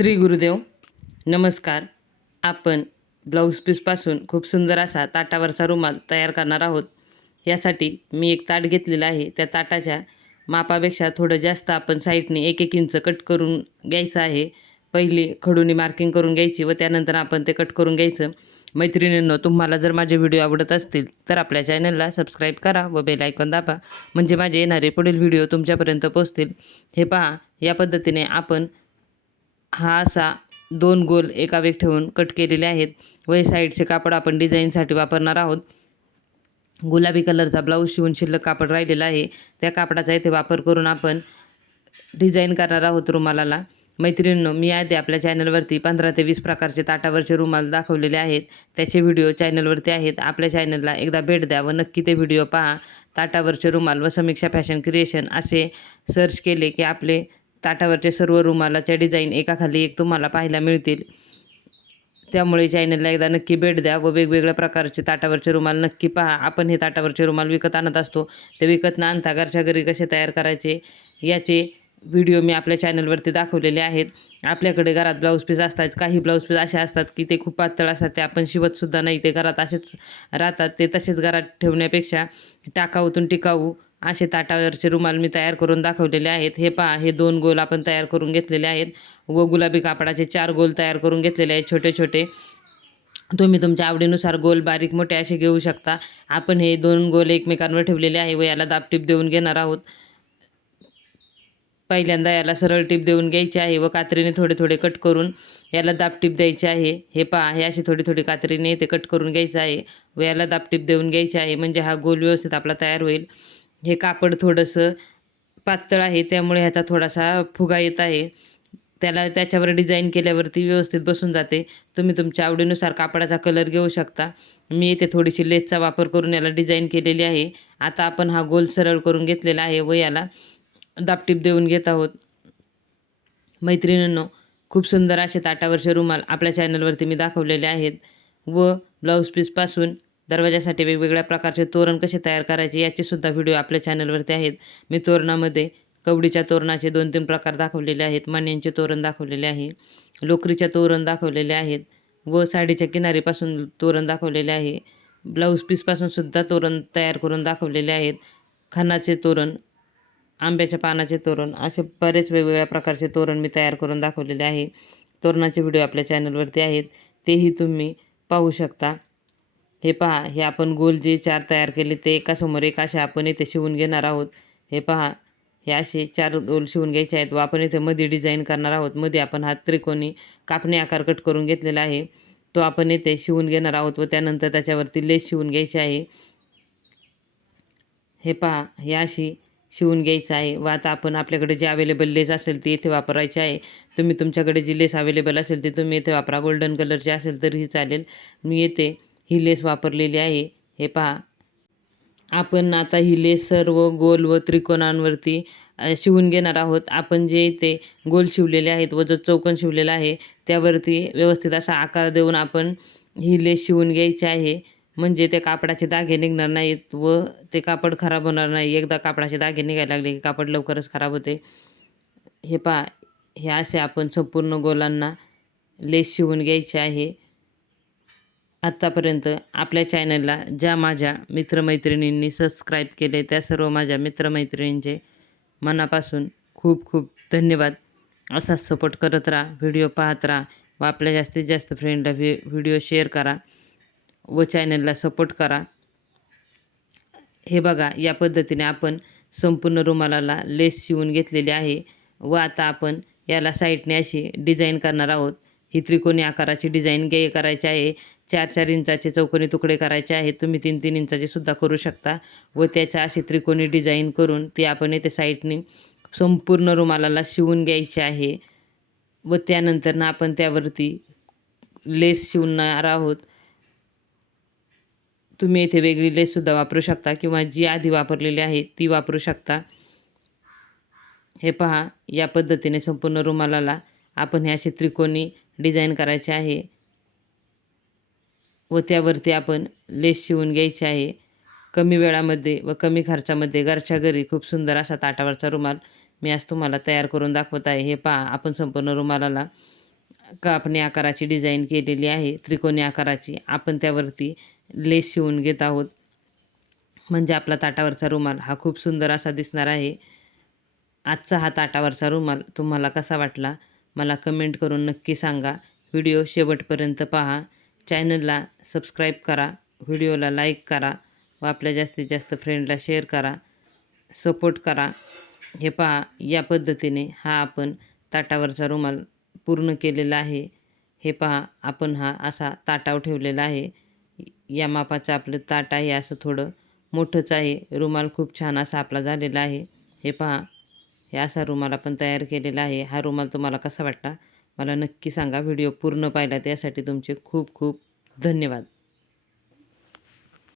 श्री गुरुदेव नमस्कार. आपण ब्लाऊज पीसपासून खूप सुंदर असा ताटावरचा रुमाल तयार करणार आहोत. यासाठी मी एक ताट घेतलेलं आहे. त्या ताटाच्या मापापेक्षा थोडं जास्त आपण साईडने एक एक इंच कट करून घ्यायचं आहे. पहिली खडूनी मार्किंग करून घ्यायची व त्यानंतर आपण ते कट करून घ्यायचं. मैत्रिणींनो तुम्हाला जर माझे व्हिडिओ आवडत असतील तर आपल्या चॅनलला सबस्क्राईब करा व बेल आयकॉन दाबा. म्हणजे माझे येणारे पुढील व्हिडिओ तुमच्यापर्यंत पोहोचतील. हे पहा या पद्धतीने आपण हा असा दोन गोल एका वेग ठेवून कट केलेले आहेत. व हे साईडचे कापड आपण डिझाईनसाठी वापरणार आहोत. गुलाबी कलरचा ब्लाऊज शिवून शिल्लक कापड राहिलेला आहे. त्या कापडाचा इथे वापर करून आपण डिझाईन करणार आहोत रुमालाला. मैत्रिणींनो मी आधी आपल्या चॅनलवरती पंधरा ते वीस प्रकारचे ताटावरचे रुमाल दाखवलेले आहेत. त्याचे व्हिडिओ चॅनलवरती आहेत. आपल्या चॅनलला एकदा भेट द्या व नक्की ते व्हिडिओ पहा. ताटावरचे रुमाल व समीक्षा फॅशन क्रिएशन असे सर्च केले की आपले ताटावरचे सर्व रुमालाच्या डिझाईन एकाखाली एक तुम्हाला पाहायला मिळतील. त्यामुळे चॅनलला एकदा नक्की भेट द्या व वेगवेगळ्या प्रकारचे ताटावरचे रुमाल नक्की पहा. आपण हे ताटावरचे रुमाल विकत आणत असतो. ते विकत न आणता घरच्या घरी कसे तयार करायचे याचे व्हिडिओ मी आपल्या चॅनलवरती दाखवलेले आहेत. आपल्याकडे घरात ब्लाऊज पीस असतात काही ब्लाऊज पीस असे असतात की ते खूप पातळ असतात ते आपण शिवतसुद्धा नाही. ते घरात असेच राहतात. ते तसेच घरात ठेवण्यापेक्षा टाकाऊतून टिकाऊ असे ताटावरचे रुमाल मी तयार करून दाखवलेले आहेत. हे पहा हे दोन गोल आपण तयार करून घेतलेले आहेत. व गुलाबी कापडाचे चार गोल तयार करून घेतलेले आहेत छोटे छोटे. तुम्ही तुमच्या आवडीनुसार गोल बारीक मोठे असे घेऊ शकता. आपण हे दोन गोल एकमेकांवर ठेवलेले आहे व याला दाबटीप देऊन घेणार आहोत. पहिल्यांदा याला सरळ टीप देऊन घ्यायची आहे व कात्रीने थोडे थोडे कट करून याला दाबटीप द्यायची आहे. हे पहा हे अशी थोडी थोडी कात्रीने ते कट करून घ्यायचं आहे व याला दाबटीप देऊन घ्यायची आहे. म्हणजे हा गोल व्यवस्थित आपला तयार होईल. हे कापड थोडंसं पातळ आहे त्यामुळे ह्याचा थोडासा फुगा येत आहे. त्याला त्याच्यावर डिझाईन केल्यावरती व्यवस्थित बसून जाते. तुम्ही तुमच्या आवडीनुसार कापडाचा कलर घेऊ शकता. मी इथे थोडीशी लेसचा वापर करून याला डिझाईन केलेली आहे. आता आपण हा गोल सरळ करून घेतलेला आहे व याला दापटीप देऊन घेत आहोत. मैत्रिणींनो खूप सुंदर असे ताटावरचे रुमाल आपल्या चॅनलवरती मी दाखवलेले आहेत व ब्लाऊज पीसपासून दरवाजासाठी वेगवेगळ्या प्रकारचे तोरण कसे तयार करायचे याचेसुद्धा व्हिडिओ आपल्या चॅनलवरती आहेत. मी तोरणामध्ये कवडीच्या तोरणाचे दोन तीन प्रकार दाखवलेले आहेत. मान्यांचे तोरण दाखवलेले आहे. लोकरीच्या तोरण दाखवलेले आहेत. व साडीच्या किनारीपासून तोरण दाखवलेले आहे. ब्लाऊज पीसपासून सुद्धा तोरण तयार करून दाखवलेले आहेत. खणाचे तोरण आंब्याच्या पानाचे तोरण असे बरेच वेगवेगळ्या प्रकारचे तोरण मी तयार करून दाखवलेले आहे. तोरणाचे व्हिडिओ आपल्या चॅनलवरती आहेत. तेही तुम्ही पाहू शकता. हे पहा हे आपण गोल जे चार तयार केले ते एकासमोर एक असे आपण इथे शिवून घेणार आहोत. हे पहा हे असे चार गोल शिवून घ्यायचे आहेत व आपण इथे मध्ये डिझाईन करणार आहोत. मध्ये आपण हा त्रिकोणी कापणी आकार कट करून घेतलेला आहे. तो आपण इथे शिवून घेणार आहोत व त्यानंतर त्याच्यावरती लेस शिवून घ्यायची आहे. हे पहा हे अशी शिवून घ्यायचं आहे व आता आपण आपल्याकडे जे अवेलेबल लेस असेल ती इथे वापरायची आहे. तुम्ही तुमच्याकडे जी लेस अवेलेबल असेल ती तुम्ही इथे वापरा. गोल्डन कलरची असेल तरीही चालेल. मी येथे ही लेस वापरलेली आहे. हे पहा. आपण आता ही लेस सर्व गोल व त्रिकोणांवरती शिवून घेणार आहोत. आपण जे इथे गोल शिवलेले आहेत व जो चौकन शिवलेला आहे त्यावरती व्यवस्थित असा आकार देऊन आपण ही लेस शिवून घ्यायची आहे. म्हणजे ते कापडाचे दागे निघणार नाहीत व ते कापड खराब होणार नाही. एकदा कापडाचे दागे निघायला लागले की कापड लवकरच खराब होते. हे पहा. हे असे आपण संपूर्ण गोलांना लेस शिवून घ्यायचे आहे. आत्तापर्यंत आपल्या चॅनलला ज्या माझ्या मित्रमैत्रिणींनी सबस्क्राईब केले त्या सर्व माझ्या मित्रमैत्रिणींचे मनापासून खूप खूप धन्यवाद. असाच सपोर्ट करत राहा व्हिडिओ पाहत राहा व आपल्या जास्तीत जास्त फ्रेंडला व्हि व्हिडिओ शेअर करा व चॅनलला सपोर्ट करा. हे बघा या पद्धतीने आपण संपूर्ण रुमालाला लेस शिवून घेतलेली आहे व आता आपण याला साईडने अशी डिझाईन करणार आहोत. ही त्रिकोणी आकाराची डिझाईन घे करायची आहे. चार चार इंचाचे चौकोनी तुकडे करायचे आहेत. तुम्ही तीन तीन इंचाचे सुद्धा करू शकता. व त्याच्या अशी त्रिकोणी डिझाईन करून ती आपण येथे साईडने संपूर्ण रुमालाला शिवून घ्यायची आहे. व त्यानंतरनं आपण त्यावरती लेस शिवणार आहोत. तुम्ही येथे वेगळी लेससुद्धा वापरू शकता किंवा जी आधी वापरलेली आहे ती वापरू शकता. हे पहा या पद्धतीने संपूर्ण रुमालाला आपण हे असे त्रिकोणी डिझाईन करायचे आहे. व त्यावरती आपण लेस शिवून घ्यायची आहे. कमी वेळामध्ये व कमी खर्चामध्ये घरच्या घरी खूप सुंदर असा ताटावरचा रुमाल मी आज तुम्हाला तयार करून दाखवत आहे. हे पहा आपण संपूर्ण रुमालाला कापणी आकाराची डिझाईन केलेली आहे. त्रिकोणी आकाराची. आपण त्यावरती लेस शिवून घेत आहोत. म्हणजे आपला ताटावरचा रुमाल हा खूप सुंदर असा दिसणार आहे. आजचा हा ताटावरचा रुमाल तुम्हाला कसा वाटला? मला कमेंट करून नक्की सांगा. व्हिडिओ शेवटपर्यंत पहा. चॅनलला सबस्क्राईब करा व्हिडिओला लाईक करा व आपल्या जास्तीत जास्त फ्रेंडला शेअर करा सपोर्ट करा. हे पहा या पद्धतीने हा आपण ताटावरचा रुमाल पूर्ण केलेला आहे. हे पहा आपण हा असा ताटाव ठेवलेला आहे. या मापाचं आपलं ताट आहे असं थोडं मोठंच आहे. रुमाल खूप छान असा आपला झालेला आहे. हे पहा हे असा रुमाल आपण तयार केलेला आहे. हा रुमाल तुम्हाला कसा वाटला? मला नक्की सांगा. व्हिडिओ पूर्ण पाहिला त्यासाठी तुमचे खूप खूप धन्यवाद.